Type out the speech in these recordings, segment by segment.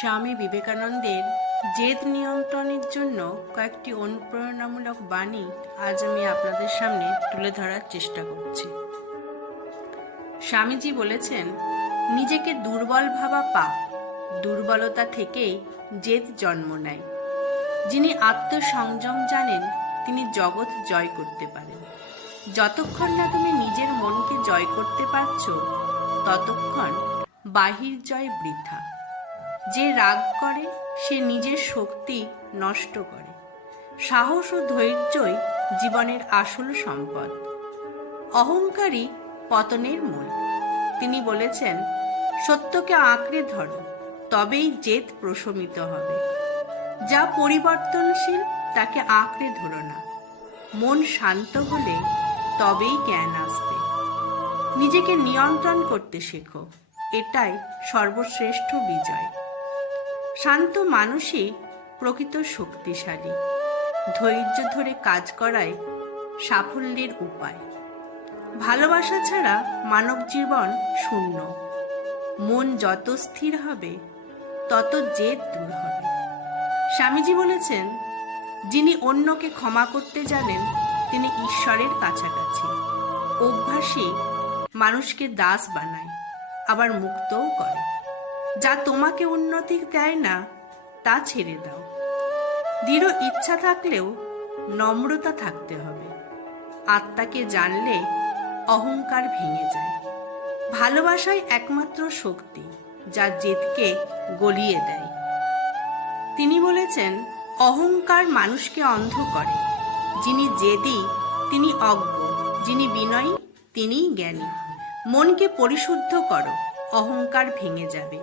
স্বামী বিবেকানন্দের জেদ নিয়ন্ত্রণের জন্য কয়েকটি অনুপ্রেরণামূলক বাণী আজ আমি আপনাদের সামনে তুলে ধরার চেষ্টা করছি। স্বামীজি বলেছেন, নিজেকে দুর্বল ভাবা পাপ, দুর্বলতা থেকেই জেদ জন্ম নেয়। যিনি আত্মসংযম জানেন তিনি জগৎ জয় করতে পারেন। যতক্ষণ না তুমি নিজের মনকে জয় করতে পারছো ততক্ষণ বাহির জয় বৃথা। যে রাগ করে সে নিজের শক্তি নষ্ট করে। সাহস ও ধৈর্যই জীবনের আসল সম্পদ। অহংকারী পতনের মূল। তিনি বলেছেন, সত্যকে আঁকড়ে ধরো, তবেই জেদ প্রশমিত হবে। যা পরিবর্তনশীল তাকে আঁকড়ে ধরো না। মন শান্ত হলে তবেই জ্ঞান আসবে। নিজেকে নিয়ন্ত্রণ করতে শেখো, এটাই সর্বশ্রেষ্ঠ বিজয়। শান্ত মানুষই প্রকৃত শক্তিশালী। ধৈর্য ধরে কাজ করাই সাফল্যের উপায়। ভালোবাসা ছাড়া মানব জীবন শূন্য। মন যত স্থির হবে তত জেদ দূর হবে। স্বামীজি বলেছেন, যিনি অন্যকে ক্ষমা করতে জানেন তিনি ঈশ্বরের কাছাকাছি। অভ্যাসই মানুষকে দাস বানায়, আবার মুক্তও করে। যা তোমাকে উন্নতি দেয় না তা ছেড়ে দাও। দৃঢ় ইচ্ছা থাকলেও নম্রতা থাকতে হবে। আত্মাকে জানলে অহংকার ভেঙে যায়। ভালোবাসাই একমাত্র শক্তি যা জেদকে গলিয়ে দেয়। তিনি বলেছেন, অহংকার মানুষকে অন্ধ করে। যিনি জেদি তিনি অজ্ঞ, যিনি বিনয়ী তিনিই জ্ঞানী। মনকে পরিশুদ্ধ করো, অহংকার ভেঙে যাবে।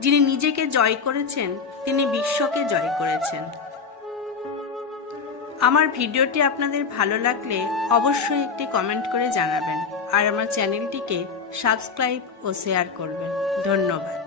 যিনি নিজেকে জয় করেছেন তিনি বিশ্বকে জয় করেছেন। আমার ভিডিওটি আপনাদের ভালো লাগলে অবশ্যই একটি কমেন্ট করে জানাবেন আর আমার চ্যানেলটিকে সাবস্ক্রাইব ও শেয়ার করবেন। ধন্যবাদ।